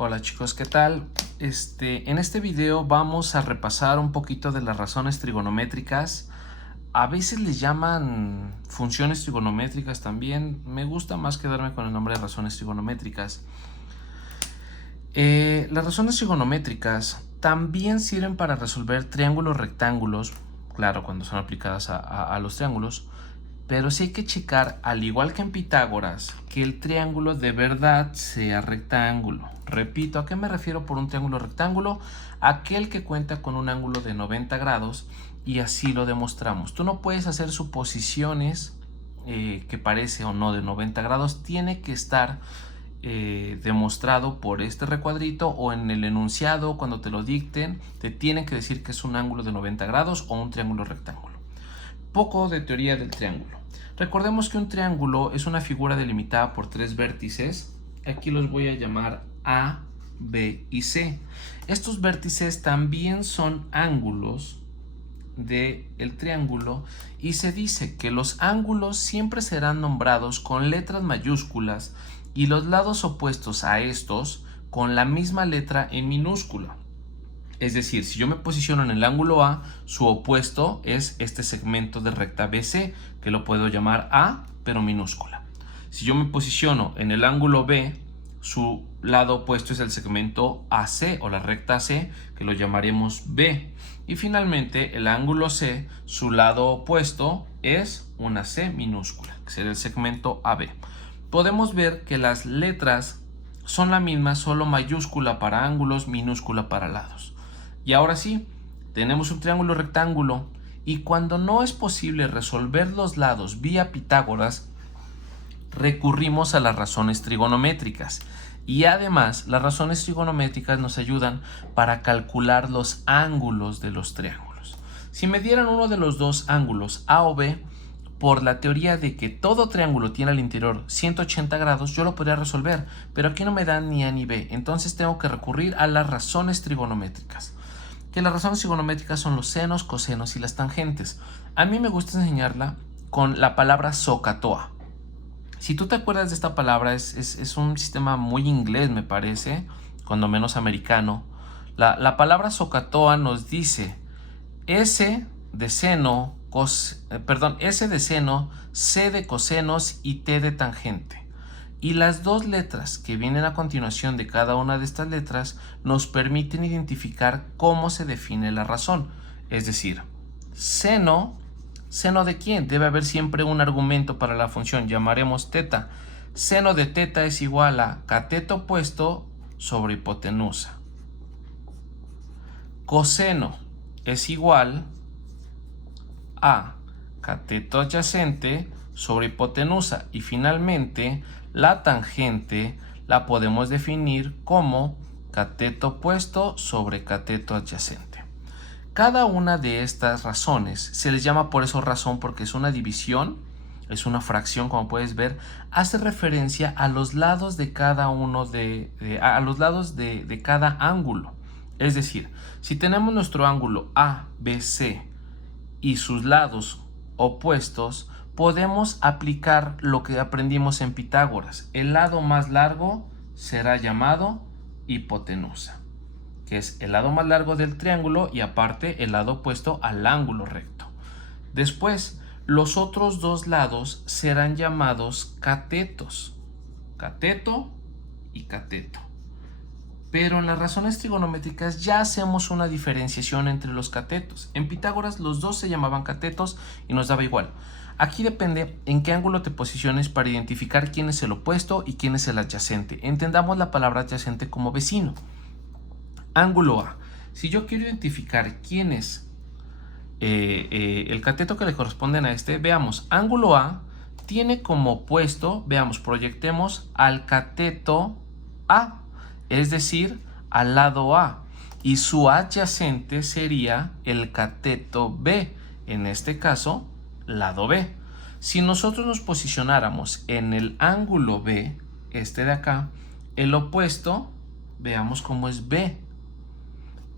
Hola chicos, ¿qué tal? En este video vamos a repasar un poquito de las razones trigonométricas. A veces les llaman funciones trigonométricas también. Me gusta más quedarme con el nombre de razones trigonométricas. Las razones trigonométricas también sirven para resolver triángulos rectángulos, claro, cuando son aplicadas a los triángulos, pero sí hay que checar, al igual que en Pitágoras, que el triángulo de verdad sea rectángulo. Repito, ¿a qué me refiero por un triángulo rectángulo? Aquel que cuenta con un ángulo de 90 grados y así lo demostramos. Tú no puedes hacer suposiciones que parece o no de 90 grados, tiene que estar demostrado por este recuadrito o en el enunciado cuando te lo dicten, te tienen que decir que es un ángulo de 90 grados o un triángulo rectángulo. Poco de teoría del triángulo. Recordemos que un triángulo es una figura delimitada por tres vértices. Aquí los voy a llamar A, B y C. Estos vértices también son ángulos del triángulo y se dice que los ángulos siempre serán nombrados con letras mayúsculas y los lados opuestos a estos con la misma letra en minúscula. Es decir, si yo me posiciono en el ángulo A, su opuesto es este segmento de recta BC, que lo puedo llamar A, pero minúscula. Si yo me posiciono en el ángulo B, su lado opuesto es el segmento AC o la recta AC, que lo llamaremos B. Y finalmente, el ángulo C, su lado opuesto es una C minúscula, que será el segmento AB. Podemos ver que las letras son la misma, solo mayúscula para ángulos, minúscula para lados. Y ahora sí, tenemos un triángulo rectángulo y cuando no es posible resolver los lados vía Pitágoras, recurrimos a las razones trigonométricas. Y además, las razones trigonométricas nos ayudan para calcular los ángulos de los triángulos. Si me dieran uno de los dos ángulos A o B, por la teoría de que todo triángulo tiene al interior 180 grados, yo lo podría resolver, pero aquí no me dan ni A ni B, entonces tengo que recurrir a las razones trigonométricas. Que las razones trigonométricas son los senos, cosenos y las tangentes. A mí me gusta enseñarla con la palabra SOHCAHTOA. Si tú te acuerdas de esta palabra, es un sistema muy inglés, me parece, cuando menos americano. La palabra SOHCAHTOA nos dice S de seno, S de seno, C de cosenos y T de tangente. Y las dos letras que vienen a continuación de cada una de estas letras nos permiten identificar cómo se define la razón. Es decir, seno, ¿seno de quién? Debe haber siempre un argumento para la función, llamaremos teta. Seno de teta es igual a cateto opuesto sobre hipotenusa. Coseno es igual a cateto adyacente sobre hipotenusa. Y finalmente, la tangente la podemos definir como cateto opuesto sobre cateto adyacente. Cada una de estas razones se les llama por eso razón porque es una división, es una fracción, como puedes ver, hace referencia a los lados de cada uno de cada ángulo. Es decir, si tenemos nuestro ángulo ABC y sus lados opuestos, podemos aplicar lo que aprendimos en Pitágoras. El lado más largo será llamado hipotenusa, que es el lado más largo del triángulo y aparte el lado opuesto al ángulo recto. Después, los otros dos lados serán llamados catetos, cateto y cateto. Pero en las razones trigonométricas ya hacemos una diferenciación entre los catetos. En Pitágoras los dos se llamaban catetos y nos daba igual. Aquí depende en qué ángulo te posiciones para identificar quién es el opuesto y quién es el adyacente. Entendamos la palabra adyacente como vecino. Ángulo A. Si yo quiero identificar quién es el cateto que le corresponden a este, veamos, ángulo A tiene como opuesto, veamos, proyectemos al cateto A, es decir, al lado A, y su adyacente sería el cateto B, en este caso, lado B. Si nosotros nos posicionáramos en el ángulo B, este de acá, el opuesto, veamos cómo es B,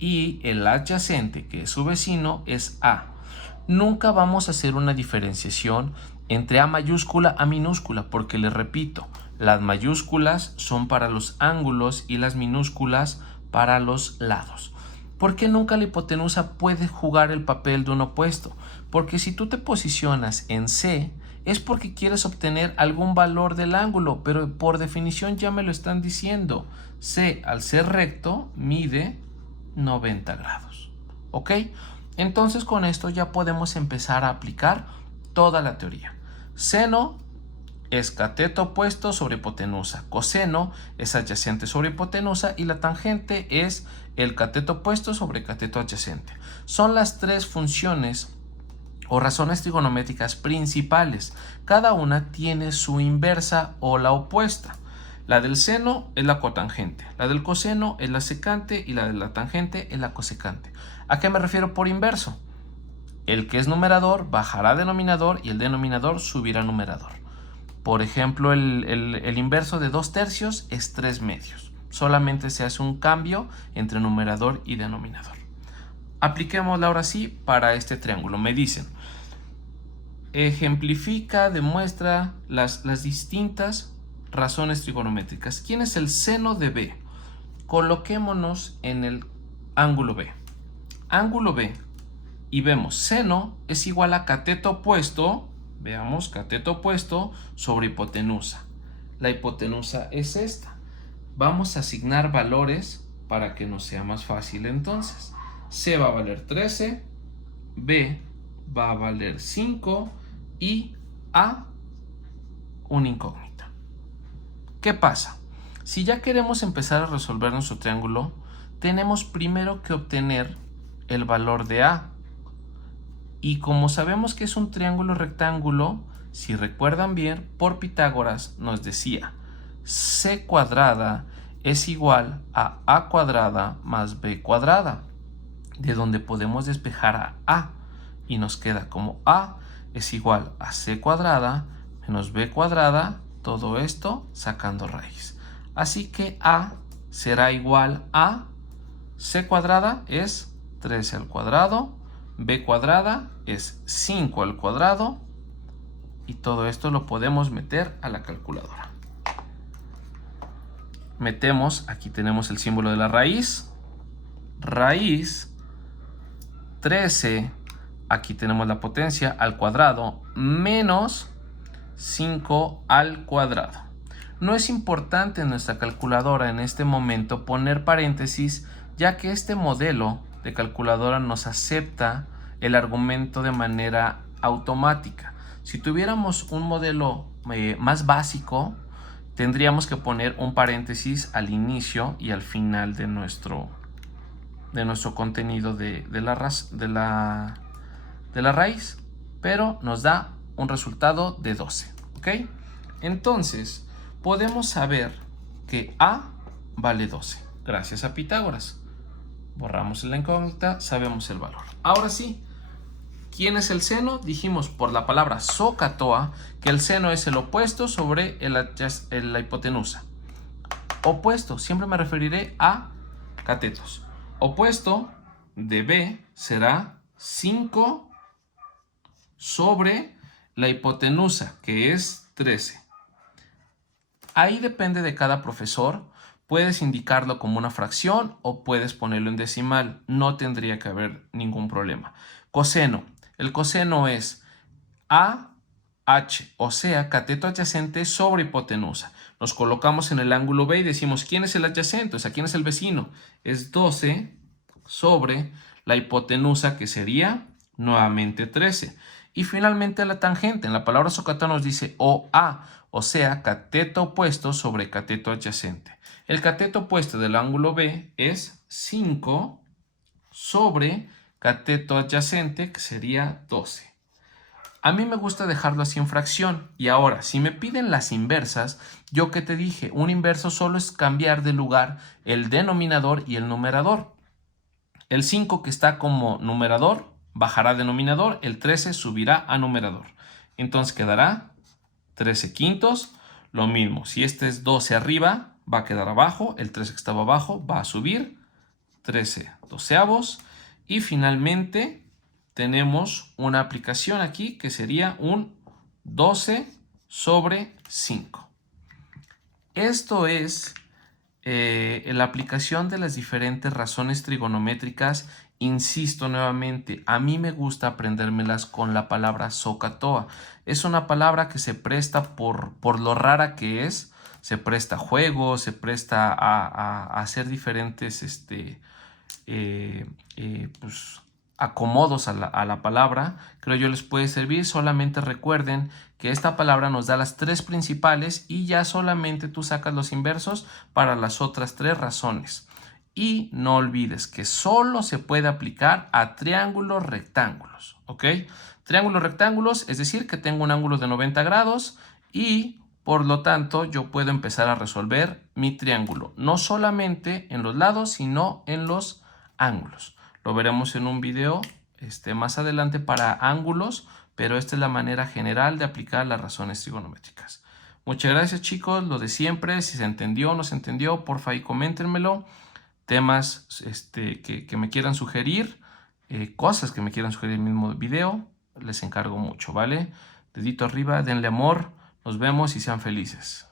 y el adyacente, que es su vecino, es A. Nunca vamos a hacer una diferenciación entre A mayúscula a minúscula, porque les repito, Las mayúsculas son para los ángulos y las minúsculas para los lados. ¿Por qué nunca la hipotenusa puede jugar el papel de un opuesto? Porque si tú te posicionas en C, es porque quieres obtener algún valor del ángulo, pero por definición ya me lo están diciendo. C, al ser recto, mide 90 grados. ¿Ok? Entonces con esto ya podemos empezar a aplicar toda la teoría. Seno es cateto opuesto sobre hipotenusa. Coseno es adyacente sobre hipotenusa y la tangente es el cateto opuesto sobre cateto adyacente. Son las tres funciones o razones trigonométricas principales. Cada una tiene su inversa o la opuesta. La del seno es la cotangente, la del coseno es la secante y la de la tangente es la cosecante. ¿A qué me refiero por inverso? El que es numerador bajará denominador y el denominador subirá numerador. Por ejemplo, el inverso de 2/3 es 3/2. Solamente se hace un cambio entre numerador y denominador. Apliquémosla ahora sí para este triángulo. Me dicen, ejemplifica, demuestra las distintas razones trigonométricas. ¿Quién es el seno de B? Coloquémonos en el ángulo B. Ángulo B. Y vemos, seno es igual a cateto opuesto. Veamos, cateto opuesto sobre hipotenusa. La hipotenusa es esta. Vamos a asignar valores para que nos sea más fácil entonces. C va a valer 13, B va a valer 5 y A una incógnita. ¿Qué pasa? Si ya queremos empezar a resolver nuestro triángulo, tenemos primero que obtener el valor de A. Y como sabemos que es un triángulo rectángulo, si recuerdan bien, por Pitágoras nos decía C cuadrada es igual a A cuadrada más B cuadrada, de donde podemos despejar a y nos queda como A es igual a C cuadrada menos B cuadrada, todo esto sacando raíz. Así que A será igual a C cuadrada es 13 al cuadrado, B cuadrada es 5 al cuadrado y todo esto lo podemos meter a la calculadora. Metemos, aquí tenemos el símbolo de la raíz, raíz 13, aquí tenemos la potencia al cuadrado, menos 5 al cuadrado. No es importante en nuestra calculadora en este momento poner paréntesis, ya que este modelo de calculadora nos acepta el argumento de manera automática. Si tuviéramos un modelo más básico, tendríamos que poner un paréntesis al inicio y al final de nuestro contenido de la raíz, pero nos da un resultado de 12. ¿Ok? Entonces, podemos saber que A vale 12, gracias a Pitágoras. Borramos la incógnita, sabemos el valor. Ahora sí, ¿quién es el seno? Dijimos por la palabra SOHCAHTOA que el seno es el opuesto sobre la hipotenusa. Opuesto, siempre me referiré a catetos. Opuesto de B será 5 sobre la hipotenusa, que es 13. Ahí depende de cada profesor. Puedes indicarlo como una fracción o puedes ponerlo en decimal. No tendría que haber ningún problema. Coseno. El coseno es AH, o sea, cateto adyacente sobre hipotenusa. Nos colocamos en el ángulo B y decimos, ¿quién es el adyacente? O sea, ¿quién es el vecino? Es 12 sobre la hipotenusa, que sería nuevamente 13. Y finalmente la tangente. En la palabra SOHCAHTOA nos dice OA, o sea, cateto opuesto sobre cateto adyacente. El cateto opuesto del ángulo B es 5 sobre cateto adyacente, que sería 12. A mí me gusta dejarlo así en fracción. Y ahora, si me piden las inversas, yo que te dije, un inverso solo es cambiar de lugar el denominador y el numerador. El 5 que está como numerador bajará a denominador, el 13 subirá a numerador. Entonces quedará 13 quintos. Lo mismo, si este es 12 arriba, va a quedar abajo. El 13 que estaba abajo va a subir. 13 doceavos. Y finalmente tenemos una aplicación aquí que sería un 12 sobre 5. Esto es la aplicación de las diferentes razones trigonométricas. Insisto nuevamente, a mí me gusta aprendérmelas con la palabra SOHCAHTOA. Es una palabra que se presta por lo rara que es, se presta a juegos, se presta a hacer diferentes pues, acomodos a la palabra. Creo yo les puede servir. Solamente recuerden que esta palabra nos da las tres principales y ya solamente tú sacas los inversos para las otras tres razones. Y no olvides que solo se puede aplicar a triángulos rectángulos, ¿ok? Triángulos rectángulos, es decir, que tengo un ángulo de 90 grados y por lo tanto yo puedo empezar a resolver mi triángulo, no solamente en los lados, sino en los ángulos. Lo veremos en un video más adelante para ángulos, pero esta es la manera general de aplicar las razones trigonométricas. Muchas gracias, chicos, lo de siempre. Si se entendió o no se entendió, porfa ahí coméntenmelo. Temas que me quieran sugerir, cosas que me quieran sugerir en el mismo video, les encargo mucho, ¿vale? Dedito arriba, denle amor, nos vemos y sean felices.